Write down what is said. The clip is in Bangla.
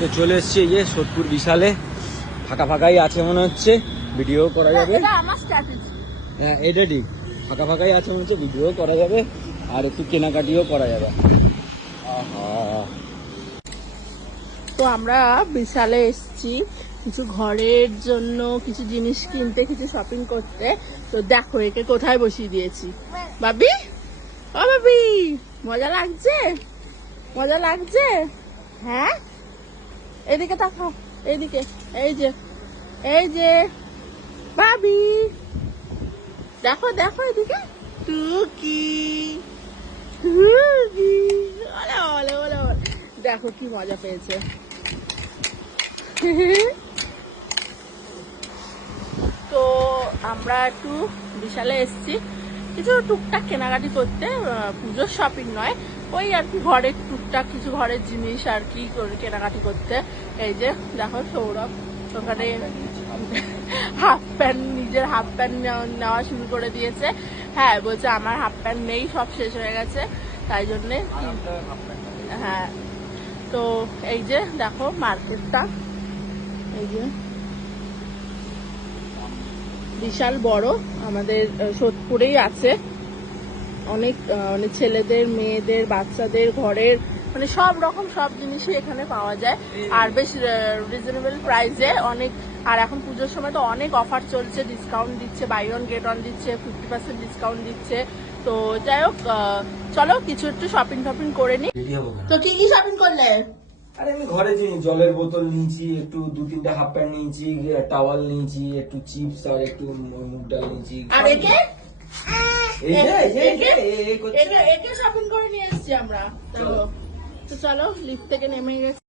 তো চলে এসছি এই যে সোদপুর বিশালে। ফাঁকা ফাঁকাই আছে মনে হচ্ছে ভিডিও করা যাবে। হ্যাঁ এটা ঠিক। ফাঁকা ফাঁকাই আছে মনে হচ্ছে ভিডিও করা যাবে আর একটু কেনাকাটিও করা যাবে। তো আমরা বিশালে এসেছি কিছু ঘরের জন্য কিছু জিনিস কিনতে কিছু শপিং করতে। তো দেখো একে কোথায় বসিয়ে দিয়েছি? বাবি ও বাবি মজা লাগছে? মজা লাগছে? হ্যাঁ? এদিকে তাকাও এইদিকে এই যে এই যে বাবি দেখো দেখো এদিকে। টুকি। টুকি। ওলে ওলে ওলে ওলে। দেখো কি মজা পেয়েছে। তো আমরা একটু বিশালে এসেছি। কিছু টুকটাক কেনাকাটি করতে পুজোর শপিং নয় ওই আর কি ঘরের টুকটাক কিছু ঘরের জিনিস আর কি কেনাকাটি করতে। এই যে দেখো সৌরভ ওখানে হাফ প্যান্ট নিজের হাফ প্যান্ট নেওয়া শুরু করে দিয়েছে। হ্যাঁ বলছে আমার হাফ প্যান্ট নেই সব শেষ হয়ে গেছে তাই জন্যে হ্যাঁ তো এই যে দেখো মার্কেটটা। এই যে বিশাল বড় আমাদের সোদপুরেই আছে। অনেক মানে ছেলেদের মেয়েদের বাচ্চাদের ঘরের মানে সব রকম সব জিনিসই এখানে পাওয়া যায়। আর বেশ রিজনেবল প্রাইসে অনেক আর এখন পুজোর সময় তো অনেক অফার চলছে ডিসকাউন্ট দিচ্ছে বাই ওয়ান গেট ওয়ান দিচ্ছে ফিফটি পার্সেন্ট ডিসকাউন্ট দিচ্ছে। তো যাই হোক চলো কিছু একটু শপিং টপিং করে নি? তো কি কি শপিং করলে? আরে আমি ঘরে জিনিস জলের বোতল নিয়েছি একটু দু তিনটা হাফ প্যান্ট নিয়েছি টাওয়াল নিয়েছি একটু চিপস আর একটু মুগ ডাল নিয়েছি আর একে? এই যে এই যে, এই যে, একে- এই- এই করছে। একে একে শপিং করে নিয়ে এসেছি আমরা। চলো। তো চলো লিফট থেকে নেমে গেছি।